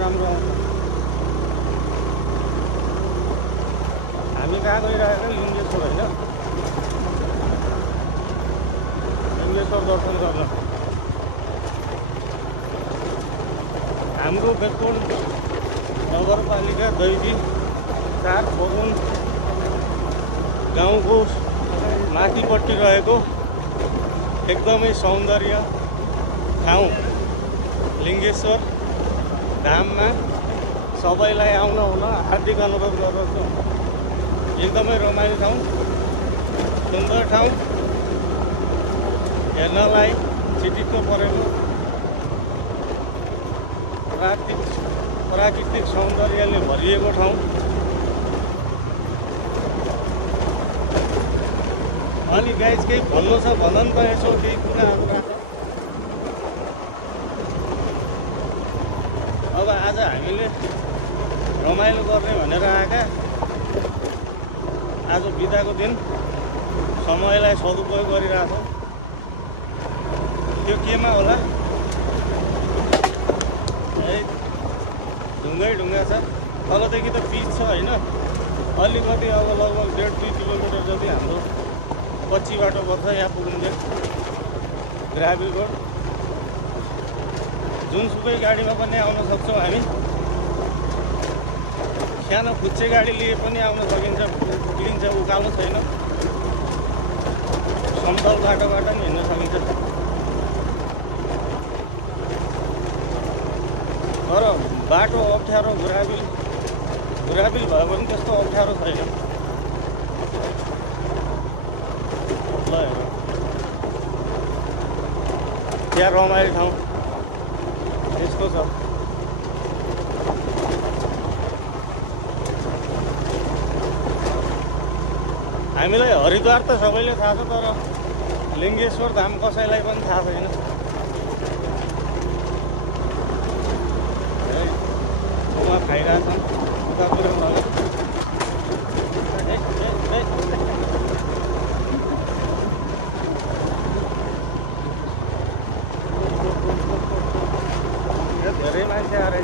राम्रो आउँछ। हामी कहाँ गइरहेको लिङ्गेश्वर होइन, लिङ्गेश्वर दर्शन गर्न। हाम्रो बेतवन नगरपालिका दैवी 4 बगुन गाउँको माथिपट्टि रहेको एकदमै सौन्दर्य ठाउँ लिङ्गेश्वर धाममा सबैलाई आउन हुन हार्दिक अनुरोध गर्दछु। एकदमै रमाइलो ठाउँ, सुन्दर ठाउँ, हेर्नलाई चिटिक्क परेको प्राकृतिक सौन्दर्यले भरिएको ठाउँ। अनि गाइस केही भन्नु छ भन नि त, यसो केही कुराहरू राख। अब आज हामीले रमाइलो गर्ने भनेर आएका, आज बिदाको दिन समयलाई सदुपयोग गरिरहेछौँ। त्यो केमा होला, ढुङ्गा छ तलदेखि त पिच छ होइन, अलिकति अब लगभग 1.5-2 किलोमिटर जति हाम्रो पछि बाटो पर्छ यहाँ पुग्नुन्जेल ग्राभल रोड। जुनसुकै गाडीमा पनि आउन सक्छौँ हामी, सानो खुच्चे गाडी लिए पनि आउन सकिन्छ, उकालो छैन, समतल बाटोबाट पनि हिँड्न सकिन्छ। तर बाटो अप्ठ्यारो, ग्राभल भयो भने त्यस्तो अप्ठ्यारो छैन। ल हेर त्यहाँ रमाइलो ठाउँ यस्तो छ। हामीलाई हरिद्वार त सबैले थाहा छ, तर लिङ्गेश्वर धाम कसैलाई पनि थाहा छैन। खाइरहेछन् उतातिर धेरै मान्छे आएर